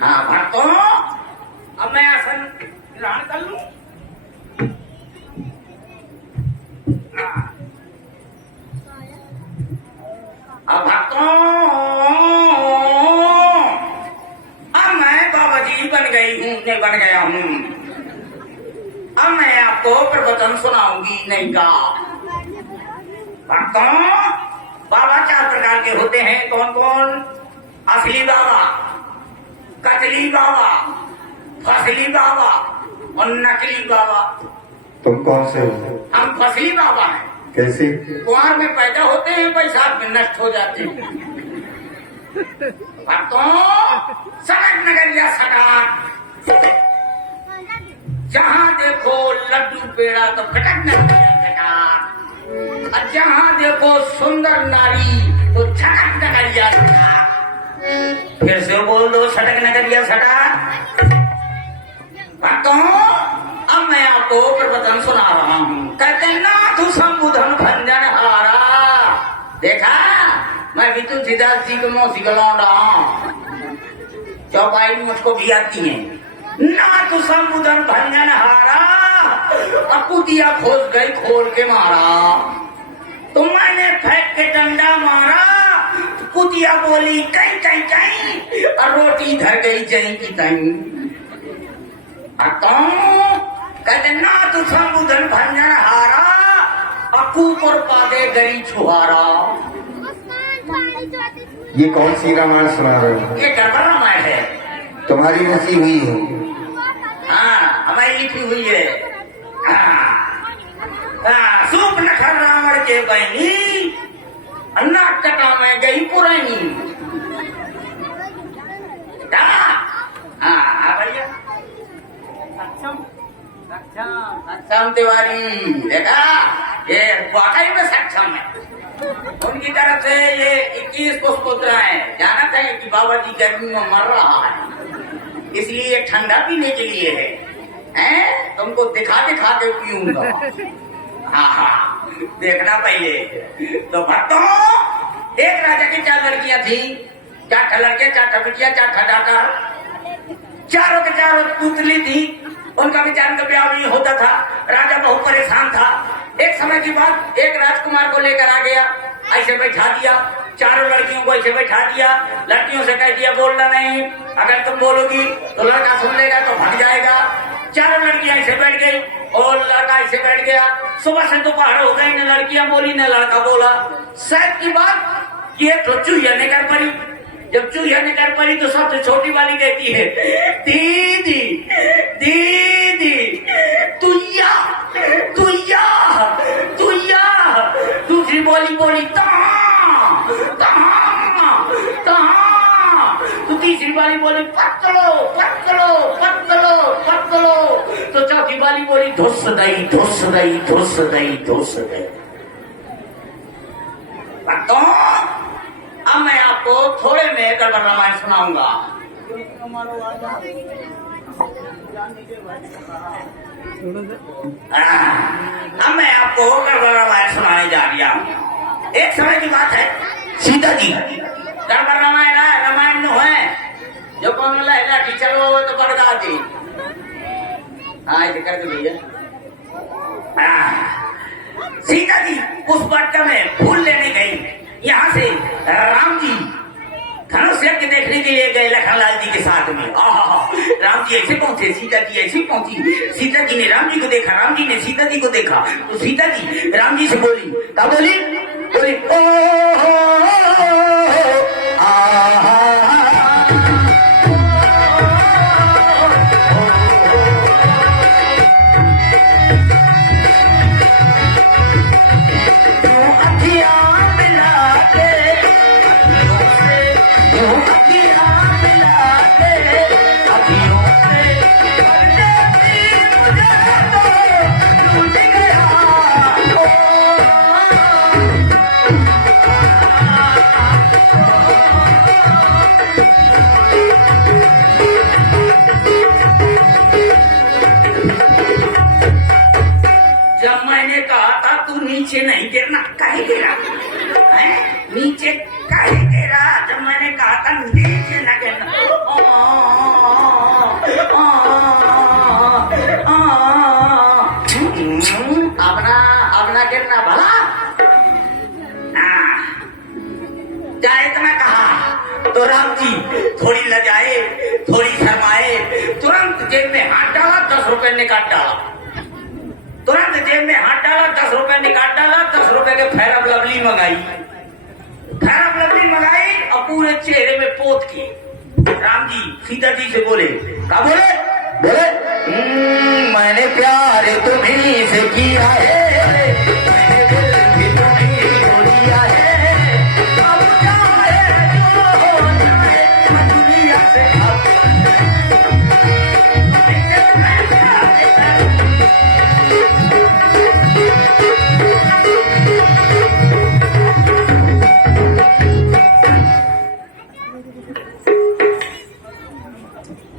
हाँ भक्तों, अब मैं आसन ग्रहण कर लूं। अब भक्तों, अब मैं बाबा जी बन गई हूँ, नहीं बन गया हूँ। अब मैं आपको प्रवचन सुनाऊंगी नहीं का। भक्तों, बाबा 4 प्रकार के होते हैं। कौन कौन? असली बाबा, कतली बाबा, फसली बाबा और नकली बाबा। तुम कौन से हो? हम फसली बाबा हैं। कैसे? कुआर में पैदा होते हैं, पैसाब में नष्ट हो जाते हैं। भक्तों, सड़क नगरिया सटाक, जहाँ देखो लड्डू पेड़ा तो खटक नगरिया सटाक, और जहाँ देखो सुंदर नारी तो झटक नगरिया सटाक। फिर से बोल दो, सड़क नगरिया सटाक। भक्तों, अब मैं आपको प्रवचन सुना रहा हूँ। कहते हैं नाथ संबुधन भंजन हारा। देखा, मैं भी तुलसीदास जी को मौसी को लौंडा हूँ। चौपाई मुझको भी आती है। नाथ संबुधन भंजन हारा, अकुतिया खोज गई खोल के मारा। तो मैंने फेंक के डंडा मारा, कुतिया बोली कई कई कई, और रोटी धर गई जई की तई। कहते नाथ संबुधन भंजन हारा, अकू पर पादे गरी छुहारा। ये कौन सी रामायण सुना रहे हो? ये गड़बड़ रामायण है। तुम्हारी रची हुई है? हाँ, हमारी लिखी हुई है। हाँ, सूप नखर रावण के बहनी, नाक कटा में गई पुरानी। हाँ भैया, सक्षम तिवारी, देखा ये वाकई में सक्षम है। उनकी तरफ से ये 21 पुष्पोत्रा है। जाना चाहिए कि बाबा जी गर्मी में मर रहा है, इसलिए ठंडा पीने के लिए है। हैं? तुमको दिखा दिखा के पीऊंगा। हाँ हाँ, देखना पहले। तो भक्तों, एक राजा की 4 लड़कियां थी। 4 लड़के, 4 बिटिया, 4 डाटा, चारों के चारों पुतली थी। उनका विचार का ब्याह नहीं होता था। राजा बहुत परेशान था। एक समय की बात, एक राजकुमार को लेकर आ गया, ऐसे बैठा दिया। 4 लड़कियों को ऐसे बैठा दिया। लड़कियों से कह दिया बोलना नहीं, अगर तुम बोलोगी तो लड़का सुन लेगा तो भाग जाएगा। 4 लड़कियां ऐसे बैठ गई और लड़का ऐसे बैठ गया। सुबह से दोपहर हो गई, न लड़कियां बोली न लड़का बोला। शायद की बात ये तो चूहिया निकल पड़ी। जब चूहिया निकल पड़ी तो सबसे छोटी वाली कहती है, दीदी दीदी तुया तुया तुया। दूसरी बोली बोली तहाँ तहाँ तहाँ। तो तीसरी वाली बोली पत्तलो पत्तलो पत्तलो पत्तलो। तो चौथी वाली बोली धुस दई धुस दई धुस दई धुस दई। अब मैं आपको थोड़े में गड़बड़ रामायण सुनाऊंगा। अब मैं आपको गड़बड़ रामायण सुनाने जा रहा हूँ। एक समय की बात है, सीता जी गड़बड़ रामायण है, रामायण नो है जो कौन लहरा की चलो तो बड़गा दी। हाँ ऐसे करके भैया। सीता जी उस बट्टा में फूल लेने गई। यहाँ से राम जी धनुष यज्ञ देखने के लिए गए लखनलाल जी के साथ में। राम जी ऐसे पहुंचे, सीता जी ऐसे पहुंची। सीता जी ने राम जी को देखा, राम जी ने सीता जी को देखा। तो सीता जी राम जी से बोली, क्या बोली? बोली ओ नीचे नहीं गिरना, कहीं गिरा है? नीचे कहीं गिरा जब मैंने कहा था नीचे न गिरना। तो राम जी थोड़ी लजाए, थोड़ी शर्माए, तुरंत जेब में हाथ डाला, 10 रुपए निकाल डाला। तुरंत जेब में हाथ डाला, 10 रुपए निकाल डाला, 10 रुपए के फेयर ऑफ लवली मंगाई, फेयर ऑफ लवली मंगाई और पूरे चेहरे में पोत की। राम जी सीता जी से बोले, क्या बोले? बोले मैंने प्यार तुम्हीं से किया है, मैंने दिल भी तुम्हीं को दिया है, अब चाहे जो हो जाए मैं दुनिया से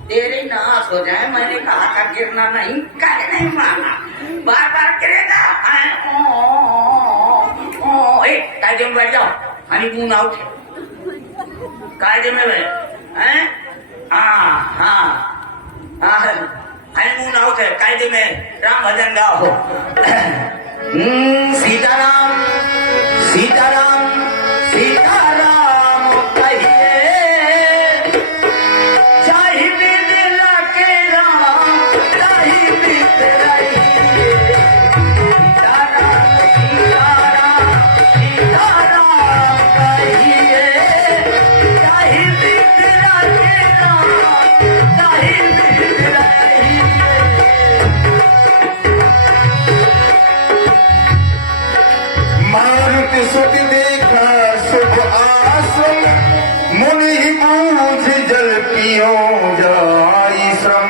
तेरे नाश हो जाए। मैंने कहा था गिरना नहीं, काहे नहीं माना, बार बार गिरेगा। कायदे में बैठ जाओ, हनीमून आउट कायदे में हनीमून आउट है, कायदे में राम भजन गाओ। सीताराम सीताराम सीताराम कहिए, चाहे बिरला के राम चाहे बिसराइए, सीताराम सीताराम सीताराम कहिए, चाहे बिरला के राम चाहे बिसराइए। मारुति सुत देखा शुभ आश्रम, मुनि बूझ जल पियो जाई श्रम।